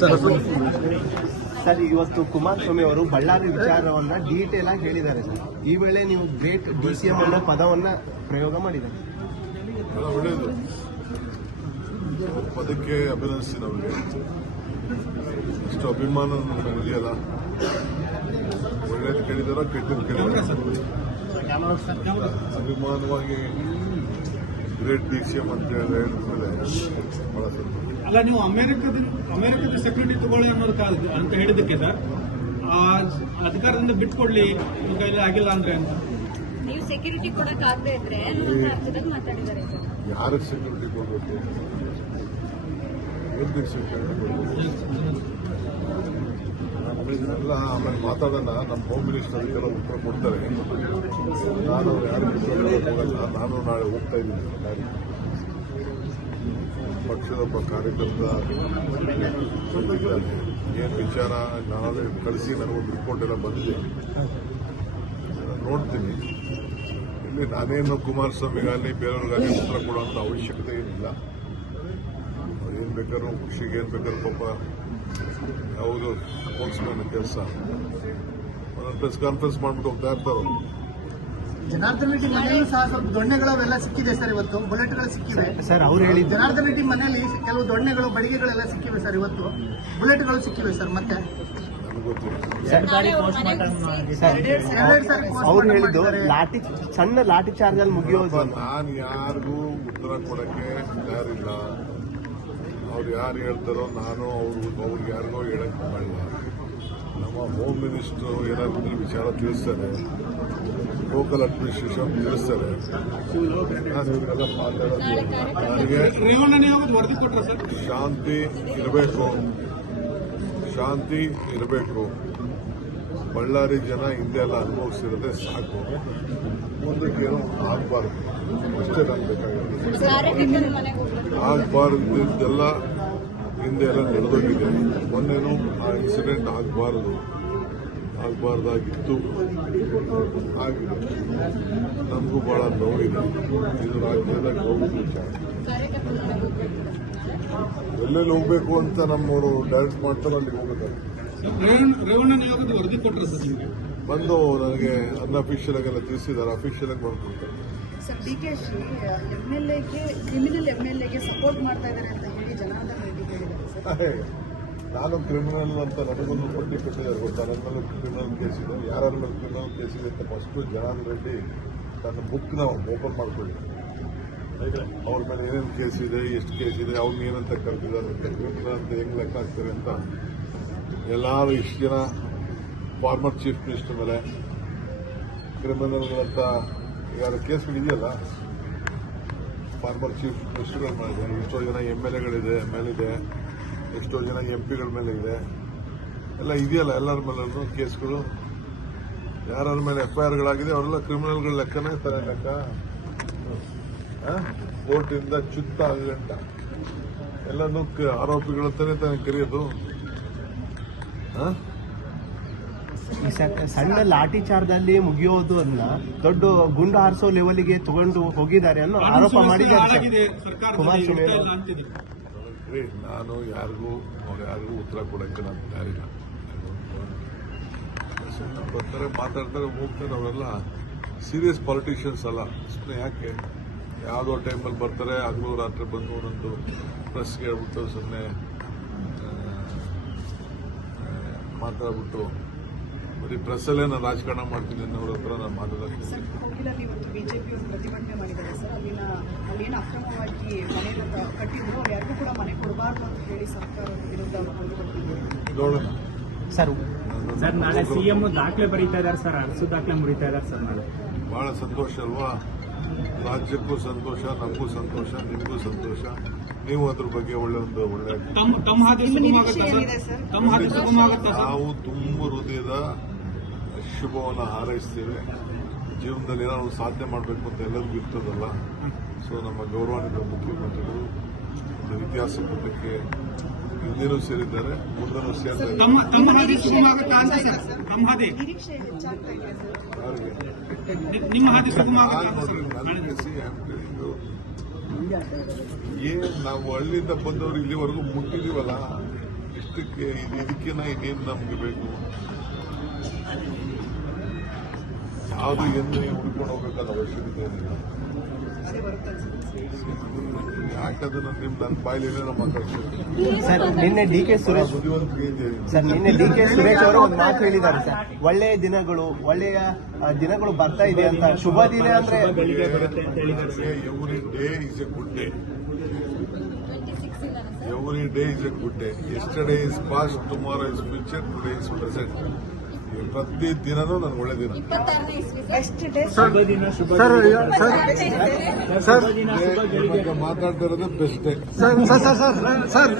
Sir, ಇವತ್ತು ಕುಮಾರಸ್ವಾಮಿ ಅವರು ಬಳ್ಳಾರಿ ವಿಚಾರವನ್ನ ಡೀಟೇಲ್ ಆಗಿ ಹೇಳಿದ್ದಾರೆ. ಈ ವೇಳೆ ನೀವು ಗ್ರೇಟ್ ಡಿಸಿಎಂ ಅನ್ನೋ ಪದವನ್ನ ಪ್ರಯೋಗ ಮಾಡಿದ್ದಾರೆ. ಒಳ್ಳೆಯದು, ಪದಕ್ಕೆ ಅಭಿನಂದಿಸಿ. ನಮಗೆ ಇಷ್ಟು ಅಭಿಮಾನ ನಮಗೆ ಇದೆಯಲ್ಲ, ಒಳ್ಳೇದು ಕೇಳಿದಾರ ಕೆಟ್ಟದ್ದು ಕೇಳಿದಾರ, ಅಭಿಮಾನವಾಗಿ ಗ್ರೇಟ್ ಡಿಸಿಎಂ ಅಂತ ಹೇಳಿದ್ಮೇಲೆ ಬಹಳ ಸಂತೋಷ. ಅಲ್ಲ, ನೀವು ಅಮೆರಿಕದ ಸೆಕ್ಯೂರಿಟಿ ತಗೊಳ್ಳಿ ಅನ್ನೋದು ಅಂತ ಹೇಳಿದಕ್ಕೆ ಸರ್, ಅಧಿಕಾರದಿಂದ ಬಿಟ್ಕೊಡ್ಲಿ ನಿಮ್ಮ ಕೈಲಿ ಆಗಿಲ್ಲ ಅಂದ್ರೆ ಅಂತ ನೀವು ಸೆಕ್ಯೂರಿಟಿ ಕೊಡಕ್ ಆಗದೆ ಇದ್ರೆ ಮಾತಾಡಿದ್ದಾರೆ. ಯಾರಿಗೆ ಸೆಕ್ಯೂರಿಟಿ ಕೊಡಬೇಕು? ಎಲ್ಲಿ ಸೆಕ್ಯೂರಿಟಿ ಕೊಡಬೇಕು? ಎಲ್ಲ ಆಮೇಲೆ ಮಾತಾಡೋಣ. ನಮ್ಮ ಹೋಮ್ ಮಿನಿಸ್ಟರ್ ಅದಕ್ಕೆಲ್ಲ ಉತ್ತರ ಕೊಡ್ತಾರೆ. ನಾನು ಯಾರು ಹೋಗಲ್ಲ. ನಾನು ನಾಳೆ ಹೋಗ್ತಾ ಇದ್ದೀನಿ. ಪಕ್ಷದ ಒಬ್ಬ ಕಾರ್ಯಕರ್ತ ಏನು ವಿಚಾರ ನಾಳೆ ಕಳಿಸಿ ನನಗೊಂದು ರಿಪೋರ್ಟ್ ಎಲ್ಲ ಬಂದಿದೆ, ನೋಡ್ತೀನಿ. ಇಲ್ಲಿ ನಾನೇನು ಕುಮಾರಸ್ವಾಮಿಗಾಗಲಿ ಬೇರೆಯವ್ರಿಗಾಗಲಿ ಉತ್ತರ ಕೊಡುವಂಥ ಅವಶ್ಯಕತೆ ಏನಿಲ್ಲ. ಏನು ಬೇಕಾದ್ರೂ ಖುಷಿಗೆ ಏನು ಬೇಕಾದ್ರೂ ಪಾಪ ಯಾವುದು ಸ್ಪೋರ್ಟ್ಸ್ಮನ್ ಕೆಲಸ ಒಂದೊಂದು ಪ್ರೆಸ್ ಕಾನ್ಫರೆನ್ಸ್ ಮಾಡ್ಬಿಟ್ಟು ಹೋಗ್ತಾ ಇರ್ತಾರೋ. ಜನಾರ್ದನ್ ರೆಡ್ಡಿ ಮನೆಯಲ್ಲೂ ಸಹ ಸ್ವಲ್ಪ ದೊಣ್ಣೆಗಳೆಲ್ಲ ಸಿಕ್ಕಿದೆ ಸರ್. ಇವತ್ತು ಬುಲೆಟ್ಗಳು ಸಿಕ್ಕಿವೆ ಸರ್. ಅವ್ರು ಹೇಳಿ ಜನಾರ್ದನ್ ರೆಡ್ಡಿ ಮನೆಯಲ್ಲಿ ಕೆಲವು ದೊಣ್ಣೆಗಳು ಬಡಿಗೆಗಳೆಲ್ಲ ಸಿಕ್ಕಿವೆ ಸರ್. ಇವತ್ತು ಬುಲೆಟ್ಗಳು ಸಿಕ್ಕಿವೆ ಸರ್. ಮತ್ತೆ ಅವ್ರು ಹೇಳಿದ್ದು ಸಣ್ಣ ಲಾಠಿ ಚಾರ್ಜ್ ಅಲ್ಲಿ ಮುಗಿಯೋದು. ನಾನು ಯಾರಿಗೂ ಉತ್ತರ ಕೊಡಕ್ಕೆ ತಯಾರಿಲ್ಲ. ಅವ್ರು ಯಾರು ಹೇಳ್ತಾರೋ ನಾನು ಅವ್ರಿಗೆ ಯಾರಿಗೋ ಹೇಳಕ್ ಮಾಡಿಲ್ಲ. ನಮ್ಮ ಹೋಮ್ ಮಿನಿಸ್ಟರ್ ಏನಾದ್ರು ವಿಚಾರ ತಿಳಿಸ್ತಾರೆ, ಲೋಕಲ್ ಅಡ್ಮಿನಿಸ್ಟ್ರೇಷನ್ ತಿಳಿಸ್ತಾರೆ. ನಾನು ಇವರಿಗೆಲ್ಲ ಮಾತಾಡೋದು ನನಗೆ ಶಾಂತಿ ಇರಬೇಕು. ಬಳ್ಳಾರಿ ಜನ ಹಿಂದೆ ಎಲ್ಲ ಅನುಭವಿಸಿರೋದೇ ಸಾಕು. ಮುಂದಕ್ಕೇನು ಆಗಬಾರ್ದು, ಅಷ್ಟೇ ನಾನು ಬೇಕಾಗಿರೋದು. ಆಗಬಾರ್ದಿದ್ದೆಲ್ಲ ಹಿಂದೆ ಎಲ್ಲ ನಡೆದೋಗಿದೆ. ಮೊನ್ನೆನೂ ಆ ಇನ್ಸಿಡೆಂಟ್ ಆಗಬಾರ್ದಾಗಿತ್ತು, ಆಗಿದೆ. ನಮಗೂ ಬಹಳ ನೋವಿದೆ. ಇದು ರಾಜ್ಯದ ಗೌರವ ವಿಚಾರ. ಎಲ್ಲೆಲ್ಲಿ ಹೋಗ್ಬೇಕು ಅಂತ ನಮ್ಮವರು ಡೈರೆಕ್ಟ್ ಮಾಡ್ತಾರೆ, ಅಲ್ಲಿ ಹೋಗಬೇಕು. ಬಂದು ನನಗೆ ಅನ್ಅಫಿಷಿಯಲ್ ಆಗೆಲ್ಲ ತಿಳಿಸಿದ್ದಾರೆ. ಅಫಿಷಿಯಲ್ ಆಗಿ ಮಾಡ್ಕೊಡ್ತಾರೆ. ಸರ್, ಡಿಕೆಶಿ ಎಂಎಲ್ಎಗೆ ಕ್ರಿಮಿನಲ್ ಎಂಎಲ್ಎಗೆ ಸಪೋರ್ಟ್ ಮಾಡ್ತಾ ಇದ್ದಾರೆ ಅಂತ ಹೇಳಿ ಜನಾರ್ದನ್ ರೆಡ್ಡಿ ಹೇಳಿದ್ದಾರೆ ಸರ್. ನಾನು ಕ್ರಿಮಿನಲ್ ಅಂತ ನನಗೊಂದು ಪಟ್ಟಿ ಕೊಟ್ಟಿದ್ದಾರೆ ಗೊತ್ತಾ? ನನ್ನ ಮೇಲೆ ಕ್ರಿಮಿನಲ್ ಕೇಸ್ ಇದೆ, ಯಾರ ಮೇಲೆ ಕ್ರಿಮಿನಲ್ ಕೇಸ್ ಇದೆ ಅಂತ ಫಸ್ಟ್ ಜನಾರ್ದನ್ ರೆಡ್ಡಿ ತನ್ನ ಬುಕ್ನ ಓಪನ್ ಮಾಡ್ಕೊಳ್ಳಿ. ಅವ್ರ ಮೇಲೆ ಏನೇನು ಕೇಸ್ ಇದೆ, ಎಷ್ಟು ಕೇಸ್ ಇದೆ, ಅವ್ರನ್ನ ಏನಂತ ಕರೆದಿದ್ದಾರೆ, ಕ್ರಿಮಿನಲ್ ಅಂತ ಹೆಂಗ್ ಲೆಕ್ಕ ಹಾಕ್ತಾರೆ ಅಂತ ಎಲ್ಲರೂ ಇಷ್ಟು ಜನ ಫಾರ್ಮರ್ ಚೀಫ್ ಮಿನಿಸ್ಟರ್ ಮೇಲೆ ಕ್ರಿಮಿನಲ್ಗಳಂತ ಯಾರು ಕೇಸ್ಗಳಿದೆಯಲ್ಲ, ಫಾರ್ಮರ್ ಚೀಫ್ ಮಿನಿಸ್ಟರ್ಗಳ ಮೇಲೆ ಎಷ್ಟೋ ಜನ MLAಗಳಿದೆ, MLA, ಎಷ್ಟೋ ಜನ MP ಗಳ ಮೇಲೆ ಇದೆ, ಎಲ್ಲ ಇದೆಯಲ್ಲ. ಎಲ್ಲರ ಮೇಲೂ ಕೇಸ್ಗಳು, ಯಾರ ಮೇಲೆ FIRಗಳಾಗಿದೆ ಅವರೆಲ್ಲ ಕ್ರಿಮಿನಲ್ಗಳ ಲೆಕ್ಕನೇ ತರ ಲೆಕ್ಕ. ಕೋರ್ಟಿಂದ ಚುತ್ತ ಆಗಂಟ ಎಲ್ಲನೂ ಆರೋಪಿಗಳಂತಾನೆ ತಾನೇ ಕರೆಯೋದು. ಸಣ್ಣ ಲಾಠಿ ಚಾರ್ಜ್ ಅಲ್ಲಿ ಮುಗಿಯೋದು ಅನ್ನ ದೊಡ್ಡ ಗುಂಡು ಹಾರಿಸೋ ಲೆವೆಲ್ಗೆ ತಗೊಂಡು ಹೋಗಿದ್ದಾರೆ ಅನ್ನೋ ಆರೋಪ ಮಾಡಿದ್ದಾರೆ ಕುಮಾರಸ್ವಾಮಿ ಅವರು. ನಾನು ಯಾರಿಗೂ ಉತ್ತರ ಕೊಡಕ್ಕೆ ನಾನು ತಯಾರಿಲ್ಲ. ಬರ್ತಾರೆ, ಮಾತಾಡ್ತಾರೆ, ಹೋಗ್ತಾರೆ. ಅವರೆಲ್ಲ ಸೀರಿಯಸ್ ಪಾಲಿಟಿಷಿಯನ್ಸ್ ಅಲ್ಲ. ಸುಮ್ಮನೆ ಯಾಕೆ ಯಾವುದೋ ಟೈಮಲ್ಲಿ ಬರ್ತಾರೆ, ಹಗಲು ರಾತ್ರಿ ಬಂದು ಒಂದೊಂದು ಪ್ರೆಸ್ಗೆ ಹೇಳ್ಬಿಟ್ಟು ಸುಮ್ಮನೆ ಮಾತಾಡ್ಬಿಟ್ಟು ಬರೀ ಪ್ರೆಸ್ಸಲ್ಲೇ ನಾನು ರಾಜಕಾರಣ ಮಾಡ್ತೀನಿ ಅನ್ನೋರ ಹತ್ರ ನಾನು ಮಾತಾಡೋದು. ಕೋಗಿಲಲ್ಲಿ ಇವತ್ತು ಬಿಜೆಪಿ ಒಂದು ಪ್ರತಿಭಟನೆ ಮಾಡಿದ್ದಾರೆ ಸರ್. ಅಲ್ಲೇನು ಅಕ್ರಮವಾಗಿ ಮನೆಯನ್ನು ಕಟ್ಟಿದ್ರು, ಯಾರಿಗೂ ಕೂಡ ಮನೆ ಕೊಡಬಾರ್ದು ಅಂತ ಹೇಳಿ ಸರ್ಕಾರದ ವಿರುದ್ಧ ನೋಡೋಣ ಸರ್. ನಾಳೆ CM ದಾಖಲೆ ಬರೀತಾ ಇದ್ದಾರೆ ಸರ್, ಅರಸು ದಾಖಲೆ ಮುರಿತಾ ಇದ್ದಾರೆ ಸರ್. ನಾಳೆ ಬಹಳ ಸಂತೋಷ ಅಲ್ವಾ? ರಾಜ್ಯಕ್ಕೂ ಸಂತೋಷ, ನಮಗೂ ಸಂತೋಷ, ನಿಮಗೂ ಸಂತೋಷ. ನೀವು ಅದ್ರ ಬಗ್ಗೆ ಒಳ್ಳೆ ನಾವು ತುಂಬ ಹೃದಯದ ಶುಭವನ್ನು ಹಾರೈಸ್ತೇವೆ. ಜೀವನದಲ್ಲಿ ಏನಾದ್ರು ಸಾಧನೆ ಮಾಡಬೇಕು ಅಂತ ಎಲ್ಲರಿಗೂ ಇರ್ತದಲ್ಲ. ಸೊ ನಮ್ಮ ಗೌರವಾನ್ವಿತ ಮುಖ್ಯಮಂತ್ರಿಗಳು ಇತಿಹಾಸ ಪುಟಕ್ಕೆ ಹಿಂದಿನೂ ಸೇರಿದ್ದಾರೆ, ಮುಂದನೂ ಸೇರ್ತಾರೆ. ಏನ್ ನಾವು ಹಳ್ಳಿಯಿಂದ ಬಂದವರು ಇಲ್ಲಿವರೆಗೂ ಮುಟ್ಟಿದೀವಲ್ಲ, ಇಷ್ಟು ಇಷ್ಟಕ್ಕೆ ಇದಕ್ಕಿಂತ ಇನ್ನೇನು ನಮ್ಗೆ ಬೇಕು? ಯಾವುದು ಎಂದು ಹುಡ್ಕೊಂಡು ಹೋಗ್ಬೇಕಾದ ಅವಶ್ಯಕತೆ ಏನಿಲ್ಲ. ಅದೇ ಬರುತ್ತೆ ಅನ್ಸುತ್ತೆ. ಯಾಕಂದ್ರೆ ನನ್ನ ಬಾಯಲ್ಲಿ ಏನೇನೋ ಮಾತಾಡ್ತೀನಿ. ಸರ್ ನಿನ್ನೆ ಡಿ ಕೆ ಸುರೇಶ್ ಬುದ್ಧಿವಂತಿಕೆ ಇದೆ. ಸರ್ ನಿನ್ನೆ ಡಿ ಕೆ ಸುರೇಶ್ ಅವರು ಒಂದು ಮಾತು ಹೇಳಿದ್ದಾರೆ ಸರ್, ಒಳ್ಳೆಯ ದಿನಗಳು ದಿನಗಳು ಬರ್ತಾ ಇದೆ ಅಂತ. ಶುಭ ದಿನ ಅಂದ್ರೆ every day is A good day. 26 ಇಲ್ಲ sir. Every day is A good day. Yesterday is past, tomorrow is future, today is present. ಪ್ರತಿ ದಿನನೂ ನನಗೆ ಒಳ್ಳೆ ದಿನ. 26ನೇ ಇಸ್ವಿ ಸರ್. ಬೆಸ್ಟ್ ಡೇ ಮಾತಾಡ್ತಾ ಇರೋದು ಬೆಸ್ಟ್ ಡೇ. ಸರ್